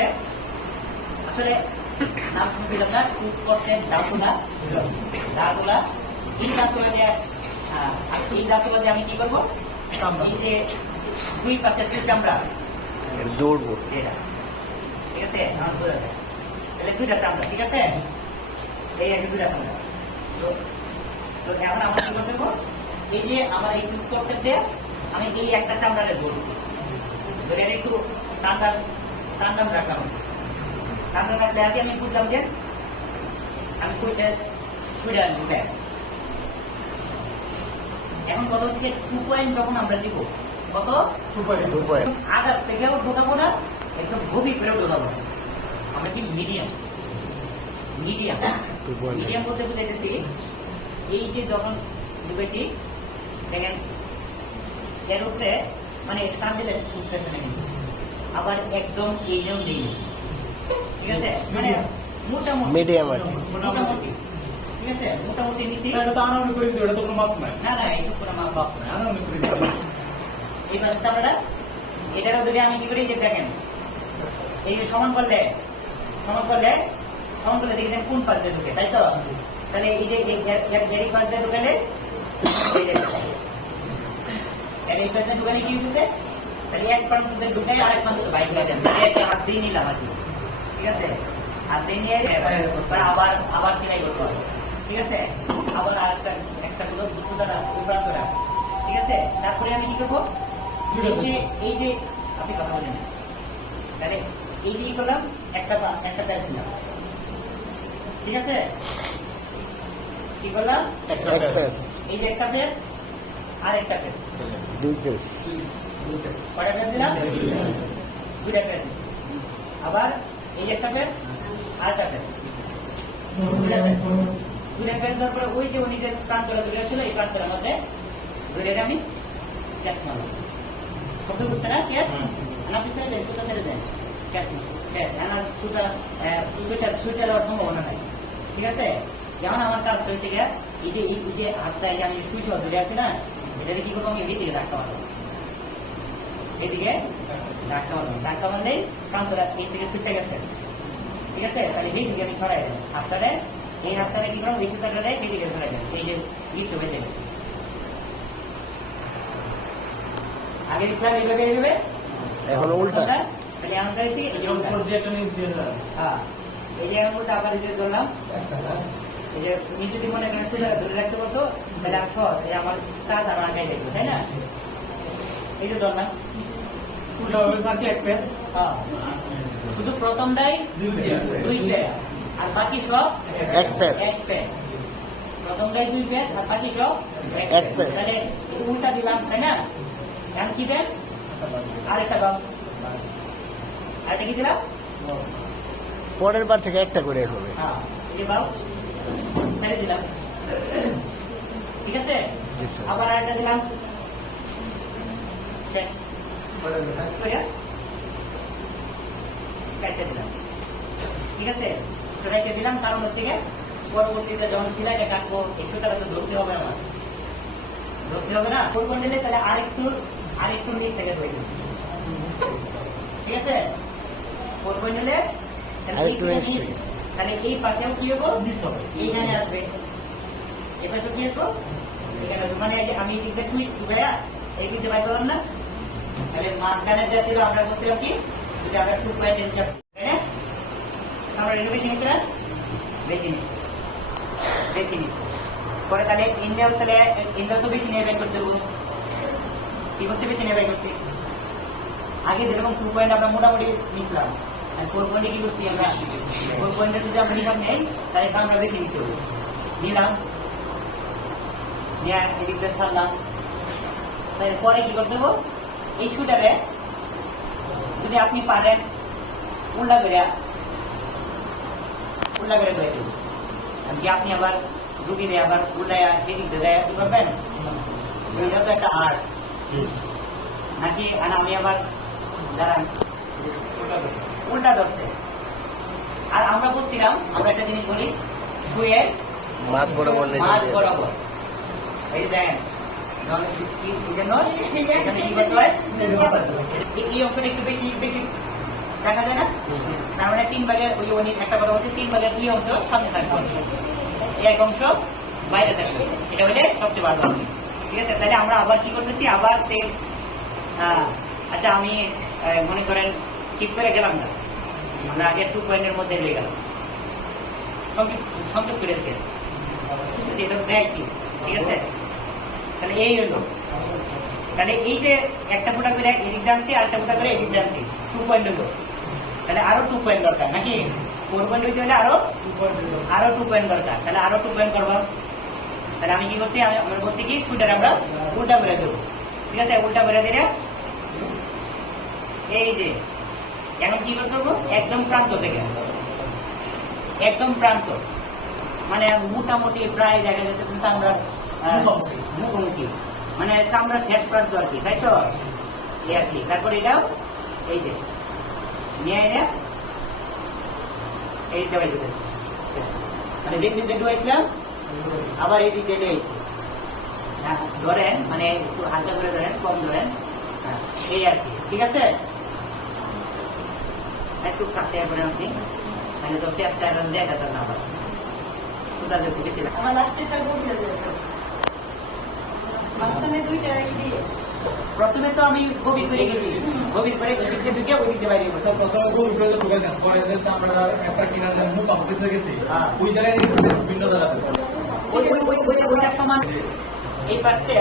পরে আসলে নাম শুনছিলাম না 2% দাঁতগুলা এই দাঁতগুলা দিয়ে এই দাঁতগুলা দিয়ে আমি কি করবো এই যে দুই পাশের যে চামড়া দৌড়বো এটা ঠিক আছে আমার বোঝা যায় তাহলে দুইটা চামড়া ঠিক আছে এই আছে দুইটা চামড়া তো এখন আমরা কি করতে এই যে আমার এই 2% দিয়ে আমি এই একটা চামড়াটা ধরছি ধরে একটু টান রাখলাম টান রাখলে আগে আমি বুঝলাম যে আমি কইতে শুয়ে আনবো এখন কত হচ্ছে 2 পয়েন্ট যখন আমরা দিব কত 2 পয়েন্ট আগার থেকেও ঢোকাবো না একদম গভীর করেও ঢোকাবো আমরা কি মিডিয়াম বলতে বুঝাইতেছি এই যে যখন ঢুকেছি দেখেন এর উপরে মানে টান দিলে উঠতেছে না কিন্তু আবার একদম এইরকম নেই ঠিক আছে মানে মোটামুটি মিডিয়াম মোটামুটি ঠিক আছে মোটামুটি নিচে এটা তো আনাউনি করে দিও, এটা তো কোনো মাপ নাই। না এইসব করে আমার বাপ না আনাউনি করে দিও। এই মাছটা আমরা এটারও যদি আমি কি করি যে দেখেন এই যে সমান করলে দেখেছেন কোন পাশ দিয়ে ঢুকে তাই তো তাহলে এই যে এই পাশ দিয়ে ঢুকালে এই পাশ দিয়ে ঢুকালে কি হচ্ছে তাহলে এক প্রান্ত দিয়ে ঢুকে আরেক প্রান্ত বাইক করে দেন একটা হাত দিয়ে নিলাম আর কি ঠিক আছে হাত দিয়ে নিয়ে আবার সেলাই করতে হবে ঠিক আছে আবার আরেকটা এক্সট্রা গুলো প্রান্তটা ঠিক আছে তারপরে আমি কি করবো এই যে আপনি কথা বলেন তাহলে এই যে করলাম একটা প্যাচ দিলাম ঠিক আছে কি করলাম এই যে একটা প্যাচ আর একটা প্যাচ কয়টা প্যাচ দিলাম দুইটা প্যাচ দিচ্ছি আবার এই যে একটা প্যাচ আর একটা প্যাচ দুইটা প্যাচ দেওয়ার পরে ওই যে উনি যে প্রান্তটা দুটো ছিল এই প্রান্তের মধ্যে দুইটা আমি ক্যাচ মারলাম শব্দ বুঝতে না ক্যাচ আমার পিছনে দেন সুতা ছেড়ে দেন ক্যাচ ব্যাস আমার সুইটার হওয়ার সম্ভাবনা নাই ঠিক আছে যেমন আমার কাজ হয়েছে গিয়া এই যে হাতটা এই যে আমি সুই সহ ধরে আছি না এটাকে কি করবো আমি এইদিকে ধাক্কা মারবো এইদিকে ধাক্কা মারলেই প্রান্তটা এই থেকে ছুটে গেছে ঠিক আছে তাহলে এইদিকে আমি সরাই দেন হাতটারে এই হাতটারে কি করবো এই সুতাটারে এইদিকে সরাই দেন এই যে গিফট বেঁধে গেছে আগে দিচ্ছিলাম এইভাবে এখন উল্টা তাহলে আমি চাইছি এই যে উপর দিয়ে একটা নিচ দিয়ে দাও। হ্যাঁ এই যে আঙুলটা আবার দিয়ে ধরলাম এই যে তুমি যদি মনে করেন সোজা ধরে রাখতে পারতো তাহলে আর সহজ এই আমার কাজ আমার আগে যেত তাই না এই যে ধরলাম উল্টা হবে সাথে এক পেস। হ্যাঁ শুধু প্রথমটাই দুই পেস আর বাকি সব এক পেস প্রথমটাই 2 পেস আর বাকি সব এক পেস তাহলে উল্টা দিলাম তাই না এখন কি দেন আরেকটা দাম আরেকটা কি দিলাম পরের বার থেকে একটা করে হবে হ্যাঁ এই যে বাউ ছেড়ে দিলাম ঠিক আছে জি স্যার আবার আরেকটা দিলাম শেষ কাটতে দিলাম ঠিক আছে কাটতে দিলাম কারণ হচ্ছে গিয়ে পরবর্তীতে যখন সেলাইটা কাটবো এই সুতাটা তো ধরতে হবে আমার না কোন দিলে তাহলে আরেকটু নিচ থেকে ধরে ঠিক আছে 4 পয়েন্ট নিলে তাহলে এই পাশেও কি হবো এইখানে আসবে এই পাশেও কি আসবো মানে আমি এই দিকটা ছুঁই ভাইয়া এই দিকটা বাই করলাম না তাহলে মাঝখানেরটা ছিল আমরা করছিলাম কি যদি আমরা 2 পয়েন্ট ইনসার্ট তাই না আমরা এটা বেশি নিচ্ছি না বেশি নিচ্ছি পরে তাহলে ইন্ডিয়াও তো বেশি নিয়ে বাই করতে দেবো কি করতে বেশি নিয়ে বাই করছি আগে যেরকম 2 পয়েন্ট আমরা মোটামুটি নিচ্ছিলাম 4 পয়েন্টে কি করছি আমরা 4 পয়েন্টে যদি আমরা নিলাম নেই তাহলে আমরা বেশি নিতে হবে নিলাম নিয়ে এদিকটা ছাড়লাম তারপরে কি করতে হবে এই শুটারে যদি আপনি পারেন উল্লা করে করে দেবেন যে আপনি আবার রুগীরে আবার উল্লায় এদিক ধরে কি করবেন এটা তো একটা আর্ট নাকি আমি আবার দাঁড়ান উল্টা ধরছে আর আমরা বলছিলাম আমরা একটা জিনিস বলি শুয়ে মাছ বরাবর এই দেখেন এই অংশটা একটু বেশি দেখা যায় না? তার মানে 3 ভাগের ওই উনি একটা কথা হচ্ছে 3 ভাগের 2 অংশ সামনে থাকবে, এক অংশ বাইরে থাকবে। এটা হলে সবচেয়ে ভালো হবে। ঠিক আছে, তাহলে আমরা আবার কি করতেছি, আবার সেম। আচ্ছা আমি মনে করেন স্কিপ করে গেলাম না, আমরা আগে 2 পয়েন্টের মধ্যে রয়ে গেলাম, সংযোগ করেছে এটা দেখছি। ঠিক আছে, তাহলে এই হলো, তাহলে এই যে একটা ফুটা করে এদিক টানছি আর একটা ফুটা করে এদিক টানছি, 2 পয়েন্ট হলো। তাহলে আরো 2 পয়েন্ট দরকার নাকি? 4 পয়েন্ট হইতে হলে আরো 2 পয়েন্ট দরকার। তাহলে আরো 2 পয়েন্ট করবো। তাহলে আমি কি করছি, আমরা বলছি কি সুইটার আমরা উল্টা করে দেবো। ঠিক আছে, উল্টা করে দিলে এই যে এখন কি করতে হবে, একদম প্রান্ত থেকে, একদম প্রান্ত মানে মোটামুটি প্রায় দেখা যাচ্ছে চামড়ার মুখোমুখি, মানে চামড়ার শেষ প্রান্ত আর কি, তাই তো? এই আর কি। তারপর এটাও এই যে নিয়ে এনে এই দেওয়াই দিতেছি, মানে যে দিক দিয়ে আসলাম আবার এই দিক দিয়ে এসেছি। ধরেন মানে একটু হালকা করে ধরেন, কম ধরেন, এই আর কি। ঠিক আছে, একটু কাছে করে আপনি, মানে তো পেঁয়াজটা এখন দেখাতে না আবার সুতা দিয়ে ঢুকেছিলাম। আমার লাস্টেরটা বলতে দেবে, মাঝখানে দুইটা দিয়ে প্রথমে তো আমি গভীর করে গেছি, গভীর করে ঢুকে ঢুকে ওই দিকে বাইরে গেছি। প্রথমে গরু ফেলে ঢুকেছেন, পরে যে আমরা একটা কিনারে মুখ অফিসে গেছি, ওই জায়গায় গেছি ভিন্ন জায়গাতে। ওইটা সমান এই পাশে,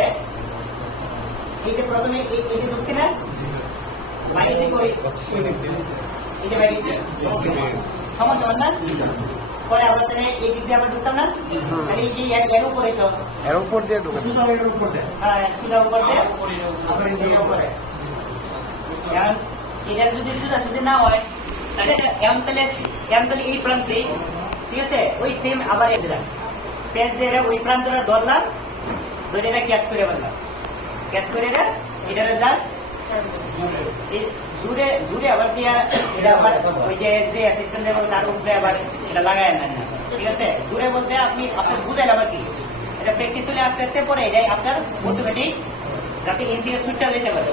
এই যে প্রথমে এই যে ঢুকছে না বাইরে থেকে ওই এই যে বাইরে সমান সমান না, পরে আবার তাহলে এই দিক দিয়ে আবার ঢুকতাম না, তাহলে এই যে এর উপরে তো এর উপর দিয়ে ঢুকে সুসারের উপর দেয়। হ্যাঁ সুদার উপর দিয়ে আবার এই দিকে উপরে। এখন এটা যদি সোজাসুজি না হয় তাহলে এম তাহলে এই প্রান্তে, ঠিক আছে, ওই সেম আবার এই দিলাম পেঁচ দিয়ে ওই প্রান্তটা ধরলাম, ধরে এটা ক্যাচ করে বললাম, ক্যাচ করে এটা জাস্ট জুড়ে জুড়ে আবার দিয়া এটা আবার ওই যে অ্যাসিস্ট্যান্ট দেবো তার উপরে আবার এটা লাগায় না। ঠিক আছে, জুড়ে বলতে আপনি আপনার বুঝেন আবার কি, এটা প্র্যাকটিস হলে আস্তে আস্তে পরে এটাই আপনার অটোমেটিক যাতে ইন থেকে সুইটটা দিতে পারে।